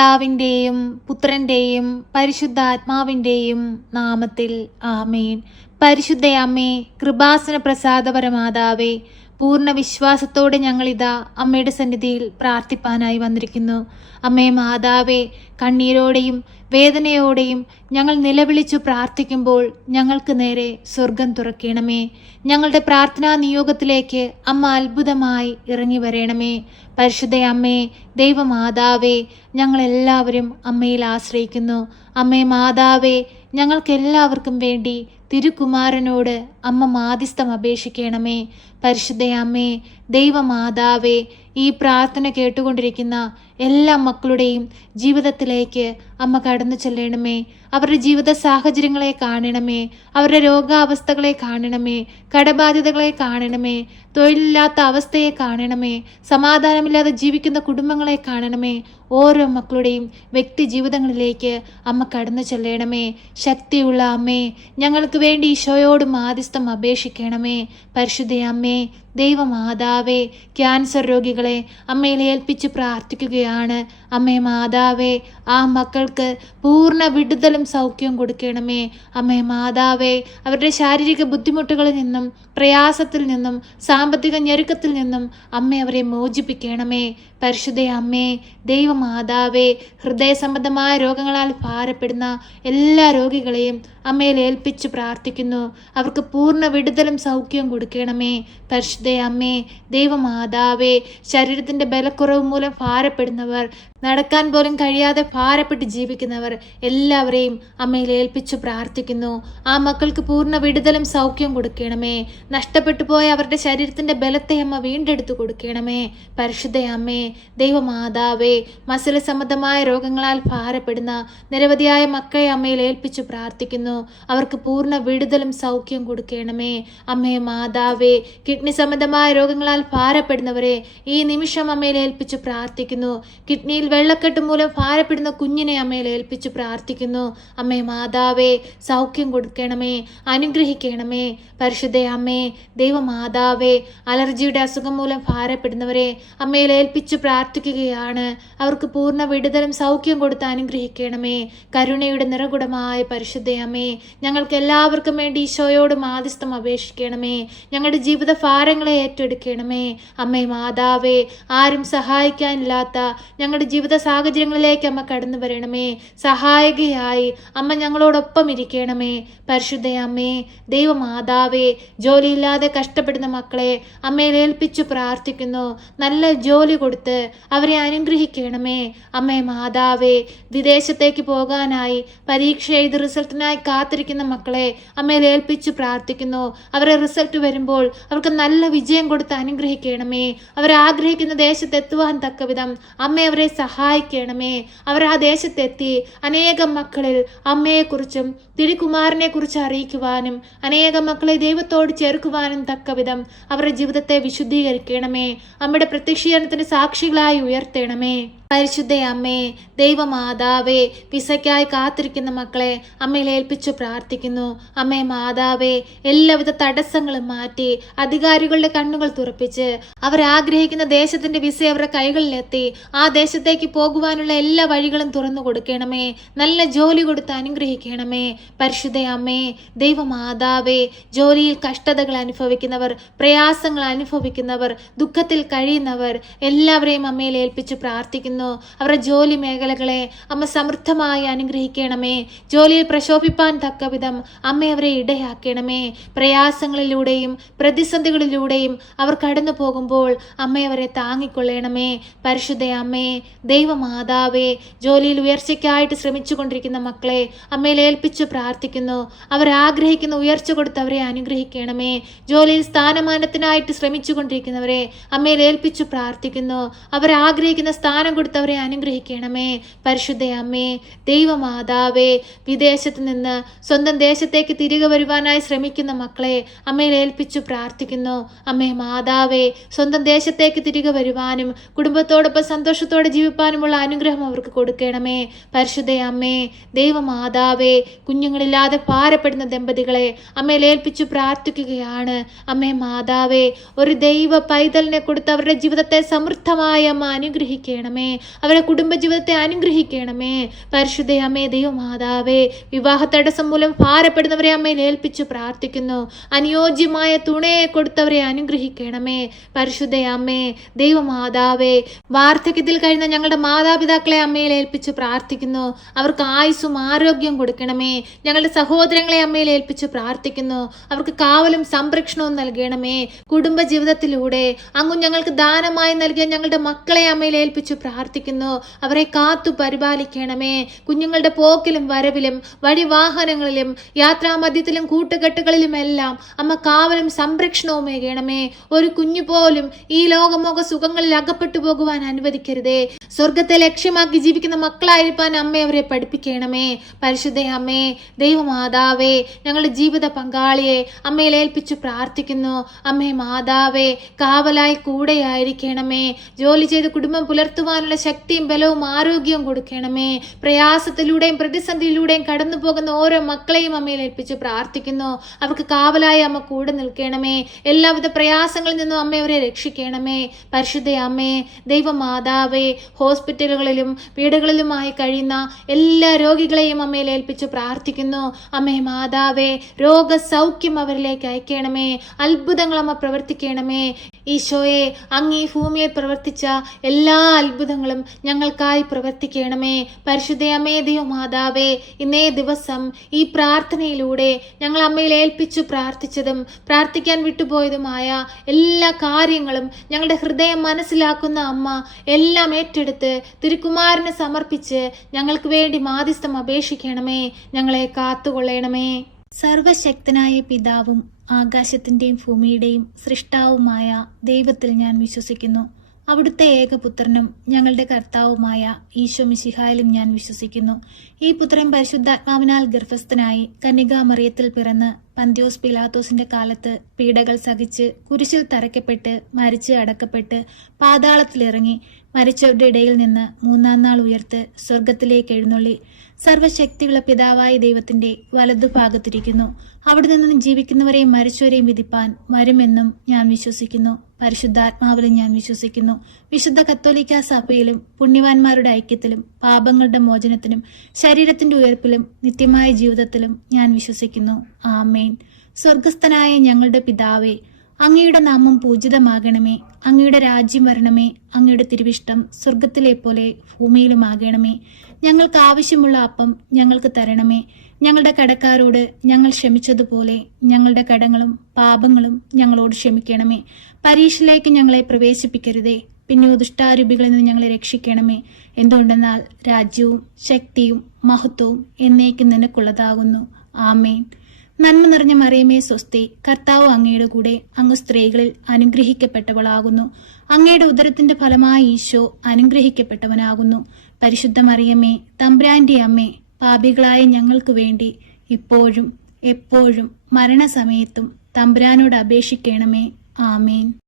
പിതാവിൻ്റെയും പുത്രൻ്റെയും പരിശുദ്ധാത്മാവിൻ്റെയും നാമത്തിൽ ആമേൻ. പരിശുദ്ധയമ്മേ, കൃപാസന പ്രസാദപരമാതാവേ, പൂർണ്ണ വിശ്വാസത്തോടെ ഞങ്ങളിതാ അമ്മയുടെ സന്നിധിയിൽ പ്രാർത്ഥിപ്പാനായി വന്നിരിക്കുന്നു. അമ്മേ മാതാവേ, കണ്ണീരോടെയും വേദനയോടെയും ഞങ്ങൾ നിലവിളിച്ചു പ്രാർത്ഥിക്കുമ്പോൾ ഞങ്ങൾക്ക് നേരെ സ്വർഗം തുറക്കണമേ. ഞങ്ങളുടെ പ്രാർത്ഥനാ നിയോഗത്തിലേക്ക് അമ്മ അത്ഭുതമായി ഇറങ്ങി വരണമേ. പരിശുദ്ധ അമ്മേ, ദൈവമാതാവേ, ഞങ്ങളെല്ലാവരും അമ്മയിൽ ആശ്രയിക്കുന്നു. അമ്മേ മാതാവേ, ഞങ്ങൾക്കെല്ലാവർക്കും വേണ്ടി തിരുക്കുമാരനോട് അമ്മ മാധ്യസ്ഥം അപേക്ഷിക്കണമേ. പരിശുദ്ധ അമ്മേ, ദൈവമാതാവേ, ഈ പ്രാർത്ഥന കേട്ടുകൊണ്ടിരിക്കുന്ന എല്ലാ മക്കളുടെയും ജീവിതത്തിലേക്ക് അമ്മ കടന്നു ചെല്ലണമേ. അവരുടെ ജീവിത സാഹചര്യങ്ങളെ കാണണമേ, അവരുടെ രോഗാവസ്ഥകളെ കാണണമേ, കടബാധ്യതകളെ കാണണമേ, തൊഴിലില്ലാത്ത അവസ്ഥയെ കാണണമേ, സമാധാനമില്ലാതെ ജീവിക്കുന്ന കുടുംബങ്ങളെ കാണണമേ. ഓരോ മക്കളുടെയും വ്യക്തി ജീവിതങ്ങളിലേക്ക് അമ്മ കടന്നു ചെല്ലണമേ. ശക്തിയുള്ള അമ്മേ, ഞങ്ങൾക്ക് വേണ്ടി ഈശോയോട് മാധ്യസ്ഥം അപേക്ഷിക്കണമേ. പരിശുദ്ധ അമ്മേ, ദൈവമാതാവേ, ക്യാൻസർ രോഗികളെ അമ്മയിൽ ഏൽപ്പിച്ച് പ്രാർത്ഥിക്കുകയാണ്. അമ്മേ മാതാവേ, ആ മക്കൾക്ക് പൂർണ്ണ വിടുതലും സൗഖ്യവും കൊടുക്കണമേ. അമ്മേ മാതാവേ, അവരുടെ ശാരീരിക ബുദ്ധിമുട്ടുകളിൽ നിന്നും പ്രയാസത്തിൽ നിന്നും സാമ്പത്തിക ഞെരുക്കത്തിൽ നിന്നും അമ്മ അവരെ മോചിപ്പിക്കണമേ. പരിശുദ്ധ അമ്മേ, ദൈവമാതാവേ, ഹൃദയ സംബന്ധമായ രോഗങ്ങളാൽ ഭാരപ്പെടുന്ന എല്ലാ രോഗികളെയും അമ്മയിൽ ഏൽപ്പിച്ച് പ്രാർത്ഥിക്കുന്നു. അവർക്ക് പൂർണ്ണ വിടുതലും സൗഖ്യവും കൊടുക്കണമേ. പരിശുദ്ധ അമ്മേ, ദൈവമാതാവേ, ശരീരത്തിൻ്റെ ബലക്കുറവ് മൂലം ഭാരപ്പെടുന്നവർ, നടക്കാൻ പോലും കഴിയാതെ ഭാരപ്പെട്ട് ജീവിക്കുന്നവർ എല്ലാവരെയും അമ്മയിൽ ഏൽപ്പിച്ചു പ്രാർത്ഥിക്കുന്നു. ആ മക്കൾക്ക് പൂർണ്ണ വിടുതലും സൗഖ്യവും കൊടുക്കണമേ. നഷ്ടപ്പെട്ടു പോയ അവരുടെ ശരീരത്തിൻ്റെ ബലത്തെ അമ്മ വീണ്ടെടുത്തു കൊടുക്കണമേ. പരിശുദ്ധ അമ്മേ, ദൈവമാതാവേ, മസിൽ സംബന്ധമായ രോഗങ്ങളാൽ ഭാരപ്പെടുന്ന നിരവധിയായ മക്കളെ അമ്മയിൽ ഏൽപ്പിച്ചു പ്രാർത്ഥിക്കുന്നു. അവർക്ക് പൂർണ്ണ വിടുതലും സൗഖ്യവും കൊടുക്കണമേ. അമ്മേ മാതാവേ, കിഡ്നി സംബന്ധമായ രോഗങ്ങളാൽ ഭാരപ്പെടുന്നവരെ ഈ നിമിഷം അമ്മയിൽ ഏൽപ്പിച്ചു പ്രാർത്ഥിക്കുന്നു. കിഡ്നിയിൽ വെള്ളക്കെട്ട് മൂലം ഭാരപ്പെടുന്ന കുഞ്ഞിനെ അമ്മയിൽ ഏൽപ്പിച്ചു പ്രാർത്ഥിക്കുന്നു. അമ്മേ മാതാവേ, സൗഖ്യം കൊടുക്കണമേ, അനുഗ്രഹിക്കണമേ. പരിശുദ്ധ അമ്മേ, ദൈവമാതാവേ, അലർജിയുടെ അസുഖം മൂലം ഭാരപ്പെടുന്നവരെ അമ്മയിൽ ഏൽപ്പിച്ചു പ്രാർത്ഥിക്കുകയാണ്. അവർക്ക് പൂർണ്ണ വിടുതലും സൗഖ്യം കൊടുത്ത് അനുഗ്രഹിക്കണമേ. കരുണയുടെ നിറകുടമായ പരിശുദ്ധ അമ്മേ, ഞങ്ങൾക്ക് എല്ലാവർക്കും വേണ്ടി ഈശോയോട് മാധ്യസ്ഥം അപേക്ഷിക്കണമേ. ഞങ്ങളുടെ ജീവിത ഭാരങ്ങളെ ഏറ്റെടുക്കണമേ. അമ്മേ മാതാവേ, ആരും സഹായിക്കാനില്ലാത്ത ഞങ്ങളുടെ ജീവിത സാഹചര്യങ്ങളിലേക്ക് അമ്മ കടന്നു വരണമേ. സഹായികയായി അമ്മ ഞങ്ങളോടൊപ്പം ഇരിക്കണമേ. പരിശുദ്ധ അമ്മേ, ദൈവമാതാവേ, ജോലിയില്ലാതെ കഷ്ടപ്പെടുന്ന മക്കളെ അമ്മയിൽ ഏൽപ്പിച്ചു പ്രാർത്ഥിക്കുന്നു. നല്ല ജോലി കൊടുത്ത് അവരെ അനുഗ്രഹിക്കണമേ. അമ്മേ മാതാവേ, വിദേശത്തേക്ക് പോകാനായി പരീക്ഷ എഴുതി റിസൾട്ടിനായി കാത്തിരിക്കുന്ന മക്കളെ അമ്മയിൽ ഏൽപ്പിച്ചു പ്രാർത്ഥിക്കുന്നു. അവരെ റിസൾട്ട് വരുമ്പോൾ അവർക്ക് നല്ല വിജയം കൊടുത്ത് അനുഗ്രഹിക്കണമേ. അവർ ആഗ്രഹിക്കുന്ന ദേശത്തെത്തുവാൻ തക്കവിധം അമ്മ അവരെ സഹായിക്കണമേ. അവർ ആ ദേശത്തെത്തി അനേകം മക്കളിൽ അമ്മയെക്കുറിച്ചും തിരുക്കുമാരനെ കുറിച്ച് അറിയിക്കുവാനും അനേകം മക്കളെ ദൈവത്തോട് ചേർക്കുവാനും തക്കവിധം അവരുടെ ജീവിതത്തെ വിശുദ്ധീകരിക്കണമേ. അമ്മയുടെ പ്രത്യക്ഷീകരണത്തിന് സാക്ഷികളായി ഉയർത്തണമേ. പരിശുദ്ധ അമ്മേ, ദൈവമാതാവേ, വിസയ്ക്കായി കാത്തിരിക്കുന്ന മക്കളെ അമ്മയിൽ ഏൽപ്പിച്ചു പ്രാർത്ഥിക്കുന്നു. അമ്മേ മാതാവേ, എല്ലാവിധ തടസ്സങ്ങളും മാറ്റി അധികാരികളുടെ കണ്ണുകൾ തുറപ്പിച്ച് അവർ ആഗ്രഹിക്കുന്ന ദേശത്തിൻ്റെ വിസ അവരുടെ കൈകളിലെത്തി ആ ദേശത്തേക്ക് പോകുവാനുള്ള എല്ലാ വഴികളും തുറന്നു കൊടുക്കണമേ. നല്ല ജോലി കൊടുത്ത് അനുഗ്രഹിക്കണമേ. പരിശുദ്ധ അമ്മേ, ദൈവമാതാവേ, ജോലിയിൽ കഷ്ടതകൾ അനുഭവിക്കുന്നവർ, പ്രയാസങ്ങൾ അനുഭവിക്കുന്നവർ, ദുഃഖത്തിൽ കഴിയുന്നവർ എല്ലാവരെയും അമ്മയിൽ ഏൽപ്പിച്ചു പ്രാർത്ഥിക്കുന്നു. അവരുടെ ജോലി മേഖലകളെ അമ്മ സമൃദ്ധമായി അനുഗ്രഹിക്കണമേ. ജോലിയിൽ പ്രശോഭിപ്പാൻ തക്കവിധം അമ്മ അവരെ ഇടയാക്കണമേ. പ്രയാസങ്ങളിലൂടെയും പ്രതിസന്ധികളിലൂടെയും അവർ കടന്നു പോകുമ്പോൾ അമ്മ അവരെ താങ്ങിക്കൊള്ളണമേ. പരിശുദ്ധ അമ്മേ, ദൈവമാതാവേ, ജോലിയിൽ ഉയർച്ചയ്ക്കായിട്ട് ശ്രമിച്ചു കൊണ്ടിരിക്കുന്ന മക്കളെ അമ്മയിൽ ഏൽപ്പിച്ചു പ്രാർത്ഥിക്കുന്നു. അവർ ആഗ്രഹിക്കുന്ന ഉയർച്ച കൊടുത്ത് അവരെ അനുഗ്രഹിക്കണമേ. ജോലിയിൽ സ്ഥാനമാനത്തിനായിട്ട് ശ്രമിച്ചു കൊണ്ടിരിക്കുന്നവരെ അമ്മയിൽ ഏൽപ്പിച്ചു പ്രാർത്ഥിക്കുന്നു. അവർ ആഗ്രഹിക്കുന്ന സ്ഥാനം കൊടുത്ത് അവരെ അനുഗ്രഹിക്കണമേ. പരിശുദ്ധ അമ്മേ, ദൈവമാതാവേ, വിദേശത്ത് നിന്ന് സ്വന്തം ദേശത്തേക്ക് തിരികെ വരുവാനായി ശ്രമിക്കുന്ന മക്കളെ അമ്മയിൽ ഏൽപ്പിച്ചു പ്രാർത്ഥിക്കുന്നു. അമ്മേ മാതാവേ, സ്വന്തം ദേശത്തേക്ക് തിരികെ വരുവാനും കുടുംബത്തോടൊപ്പം സന്തോഷത്തോടെ ജീവിപ്പാനുമുള്ള അനുഗ്രഹം അവർക്ക് കൊടുക്കണമേ. പരിശുദ്ധ അമ്മേ, ദൈവമാതാവേ, കുഞ്ഞുങ്ങളില്ലാതെ ഭാരപ്പെടുന്ന ദമ്പതികളെ അമ്മയിൽ ഏൽപ്പിച്ചു പ്രാർത്ഥിക്കുകയാണ്. അമ്മേ മാതാവേ, ഒരു ദൈവ പൈതലിനെ കൊടുത്ത് അവരുടെ ജീവിതത്തെ സമൃദ്ധമായി അമ്മ അനുഗ്രഹിക്കണമേ. അവരുടെ കുടുംബജീവിതത്തെ അനുഗ്രഹിക്കണമേ. പരിശുദ്ധ അമ്മേ ദൈവമാതാവേ, വിവാഹ തടസ്സം മൂലം ഭാരപ്പെടുന്നവരെ അമ്മയിൽ ഏൽപ്പിച്ചു പ്രാർത്ഥിക്കുന്നു. അനുയോജ്യമായ തുണയെ കൊടുത്തവരെ അനുഗ്രഹിക്കണമേ. പരിശുദ്ധ അമ്മേ ദൈവമാതാവേ, വാർദ്ധക്യത്തിൽ കഴിയുന്ന ഞങ്ങളുടെ മാതാപിതാക്കളെ അമ്മയിൽ ഏൽപ്പിച്ചു പ്രാർത്ഥിക്കുന്നു. അവർക്ക് ആയുസ്സും ആരോഗ്യം കൊടുക്കണമേ. ഞങ്ങളുടെ സഹോദരങ്ങളെ അമ്മയിൽ ഏൽപ്പിച്ചു പ്രാർത്ഥിക്കുന്നു. അവർക്ക് കാവലും സംരക്ഷണവും നൽകണമേ. കുടുംബജീവിതത്തിലൂടെ അങ്ങ് ഞങ്ങൾക്ക് ദാനമായി നൽകിയ ഞങ്ങളുടെ മക്കളെ അമ്മയിൽ ഏൽപ്പിച്ചു പ്രാർത്ഥിക്കുന്നു. അവരെ കാത്തു പരിപാലിക്കണമേ. കുഞ്ഞുങ്ങളുടെ പോക്കിലും വരവിലും വഴിവാഹനങ്ങളിലും യാത്രാമധ്യത്തിലും കൂട്ടുകെട്ടുകളിലുമെല്ലാം അമ്മ കാവലും സംരക്ഷണവും ഏകണമേ. ഒരു കുഞ്ഞു പോലും ഈ ലോകമോക സുഖങ്ങളിൽ അകപ്പെട്ടു പോകുവാൻ അനുവദിക്കരുതേ. സ്വർഗത്തെ ലക്ഷ്യമാക്കി ജീവിക്കുന്ന മക്കളായിരിക്കാൻ അമ്മ അവരെ പഠിപ്പിക്കണമേ. പരിശുദ്ധ അമ്മേ ദൈവമാതാവേ, ഞങ്ങളുടെ ജീവിത പങ്കാളിയെ അമ്മയിൽ ഏൽപ്പിച്ചു പ്രാർത്ഥിക്കുന്നു. അമ്മേ മാതാവേ, കാവലായി കൂടെയായിരിക്കണമേ. ജോലി ചെയ്ത് കുടുംബം പുലർത്തുവാനുള്ള ശക്തിയും ബലവും ആരോഗ്യവും കൊടുക്കണമേ. പ്രയാസത്തിലൂടെയും പ്രതിസന്ധിയിലൂടെയും കടന്നു പോകുന്ന ഓരോ മക്കളെയും അമ്മയിൽ ഏൽപ്പിച്ചു പ്രാർത്ഥിക്കുന്നു. അവർക്ക് കാവലായി അമ്മ കൂടെ നിൽക്കണമേ. എല്ലാവിധ പ്രയാസങ്ങളിൽ നിന്നും അമ്മ അവരെ രക്ഷിക്കണമേ. പരിശുദ്ധ അമ്മേ ദൈവമാതാവേ, ഹോസ്പിറ്റലുകളിലും വീടുകളിലുമായി കഴിയുന്ന എല്ലാ രോഗികളെയും അമ്മയിൽ ഏൽപ്പിച്ചു പ്രാർത്ഥിക്കുന്നു. അമ്മേ മാതാവേ, രോഗസൗഖ്യം അവരിലേക്ക് അയക്കണമേ. അത്ഭുതങ്ങൾ അമ്മ പ്രവർത്തിക്കണമേ. ഈശോയെ, അങ്ങ് ഈ ഭൂമിയിൽ പ്രവർത്തിച്ച എല്ലാ അത്ഭുതങ്ങളും ഞങ്ങൾക്കായി പ്രവർത്തിക്കണമേ. പരിശുദ്ധ അമ്മേ ദൈവമാതാവേ, ഇന്നേ ദിവസം ഈ പ്രാർത്ഥനയിലൂടെ ഞങ്ങൾ അമ്മയിൽ ഏൽപ്പിച്ചു പ്രാർത്ഥിച്ചതും പ്രാർത്ഥിക്കാൻ വിട്ടുപോയതുമായ എല്ലാ കാര്യങ്ങളും ഞങ്ങളുടെ ഹൃദയം മനസ്സിലാക്കുന്ന അമ്മ എല്ലാം ഏറ്റെടുത്ത് തിരുക്കുമാരന് സമർപ്പിച്ച് ഞങ്ങൾക്ക് വേണ്ടി മാധ്യസ്ഥം അപേക്ഷിക്കണമേ. ഞങ്ങളെ കാത്തുകൊള്ളണമേ. സർവശക്തനായ പിതാവും ആകാശത്തിൻ്റെയും ഭൂമിയുടെയും സൃഷ്ടാവുമായ ദൈവത്തിൽ ഞാൻ വിശ്വസിക്കുന്നു. അവിടുത്തെ ഏകപുത്രനും ഞങ്ങളുടെ കർത്താവുമായ ഈശോ മിശിഹായിലും ഞാൻ വിശ്വസിക്കുന്നു. ഈ പുത്രൻ പരിശുദ്ധാത്മാവിനാൽ ഗർഭസ്ഥനായി കന്യകാമറിയത്തിൽ പിറന്ന് പന്ത്യോസ് പിലാത്തോസിന്റെ കാലത്ത് പീഡകൾ സഹിച്ച് കുരിശിൽ തറയ്ക്കപ്പെട്ട് മരിച്ച് അടക്കപ്പെട്ട് പാതാളത്തിലിറങ്ങി മരിച്ചവരുടെ ഇടയിൽ നിന്ന് മൂന്നാം നാൾ ഉയർത്ത് സ്വർഗത്തിലേക്ക് എഴുന്നള്ളി സർവശക്തിയുള്ള പിതാവായ ദൈവത്തിന്റെ വലതുഭാഗത്തിരിക്കുന്നു. അവിടെ നിന്നും ജീവിക്കുന്നവരെയും മരിച്ചവരെയും വിധിപ്പാൻ വരുമെന്നും ഞാൻ വിശ്വസിക്കുന്നു. പരിശുദ്ധാത്മാവിലും ഞാൻ വിശ്വസിക്കുന്നു. വിശുദ്ധ കത്തോലിക്ക സഭയിലും പുണ്യവാന്മാരുടെ ഐക്യത്തിലും പാപങ്ങളുടെ മോചനത്തിനും ശരീരത്തിന്റെ ഉയർപ്പിലും നിത്യമായ ജീവിതത്തിലും ഞാൻ വിശ്വസിക്കുന്നു. ആമേൻ. സ്വർഗസ്ഥനായ ഞങ്ങളുടെ പിതാവേ, അങ്ങയുടെ നാമം പൂജിതമാകണമേ. അങ്ങയുടെ രാജ്യം വരണമേ. അങ്ങയുടെ തിരുവിഷ്ടം സ്വർഗത്തിലെ പോലെ ഭൂമിയിലുമാകണമേ. ഞങ്ങൾക്ക് ആവശ്യമുള്ള അപ്പം ഞങ്ങൾക്ക് തരണമേ. ഞങ്ങളുടെ കടക്കാരോട് ഞങ്ങൾ ക്ഷമിച്ചതുപോലെ ഞങ്ങളുടെ കടങ്ങളും പാപങ്ങളും ഞങ്ങളോട് ക്ഷമിക്കണമേ. പരീക്ഷയിലേക്ക് ഞങ്ങളെ പ്രവേശിപ്പിക്കരുതേ, പിന്നെ ദുഷ്ടാരൂപികളിൽ നിന്ന് ഞങ്ങളെ രക്ഷിക്കണമേ. എന്തുകൊണ്ടെന്നാൽ രാജ്യവും ശക്തിയും മഹത്വവും എന്നേക്കും നിനക്കുള്ളതാകുന്നു. ആമേൻ. നന്മ നിറഞ്ഞ മറിയമേ സ്വസ്തി, കർത്താവ് അങ്ങയുടെ കൂടെ, അങ്ങ് സ്ത്രീകളിൽ അനുഗ്രഹിക്കപ്പെട്ടവളാകുന്നു. അങ്ങയുടെ ഉദരത്തിന്റെ ഫലമായി ഈശോ അനുഗ്രഹിക്കപ്പെട്ടവനാകുന്നു. പരിശുദ്ധ മറിയമേ, തമ്പുരാന്റെ അമ്മേ, പാപികളായ ഞങ്ങൾക്ക് വേണ്ടി ഇപ്പോഴും എപ്പോഴും മരണസമയത്തും തമ്പുരാനോട് അപേക്ഷിക്കണമേ. ആമേൻ.